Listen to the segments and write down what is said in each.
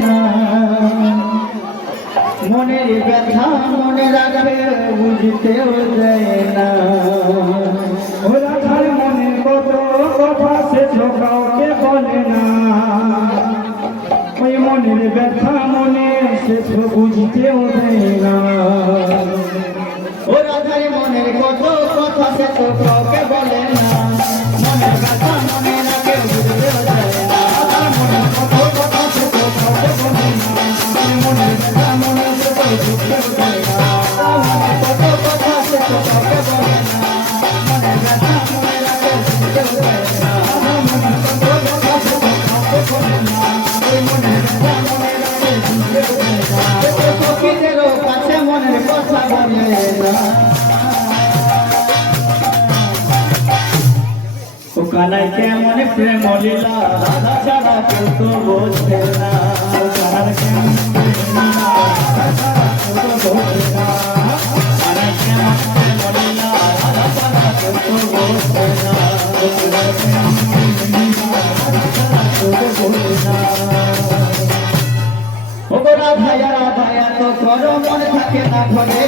না মনের ব্যথা মনে রাখবে বুঝতেও দেয় না ও রাধার মনে কত কথা সে কাউকে বলে না ওই মনের ব্যথা মনে সে বুঝতেও দেয় না ও রাধার মনের কত কথা সে কাউকে বলে না মনের ব্যথা মনে রাখে বুঝতেও দেয় না মনের কত কথা সে কাউকে বলে না মনের ব্যথা মনে সে বুঝতেও দেয় না মনের কত কথা সে কাউকে বলে না মনের ব্যথা মনে রাখে বুঝতেও দেয় না মনের কত কথা সে কাউকে বলে না মনের ব্যথা মনে রাখে বুঝতেও দেয় না সখীদেরও কাছে মনের কথা বলে না ও কানাই কেমন প্রেম লীলা রাধা ছাড়া কেউ তো বোঝে না ও কানাই কেমন প্রেম লীলা রাধা ছাড়া কেউ তো বোঝে না কানাই কেমন প্রেম লীলা রাধা ছাড়া কেউ তো বোঝে না ও কানাই কেমন প্রেম লীলা রাধা ছাড়া কেউ তো বোঝে না ও গো রাধায়া রাধায়া তো করো মনে থাকে না ঘরে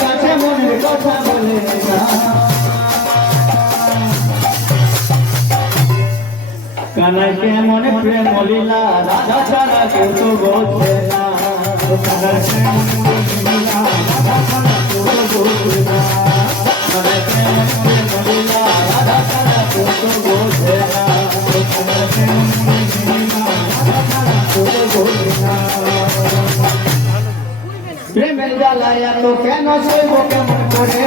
কাছে মনের কথা বলে কানাই কেমন প্রেম লীলা রাধা ছাড়া কেউ তো বোঝে না কানাই কেমন প্রেম লীলা রাধা ছাড়া কেউ তো বোঝে না কানাই কেমন প্রেম লীলা রাধা ছাড়া কেউ তো বোঝে না কানাই কেমন প্রেম লীলা রাধা ছাড়া কেউ তো বোঝে না প্রেমের জ্বালায় তো কেন সইব কেমন করে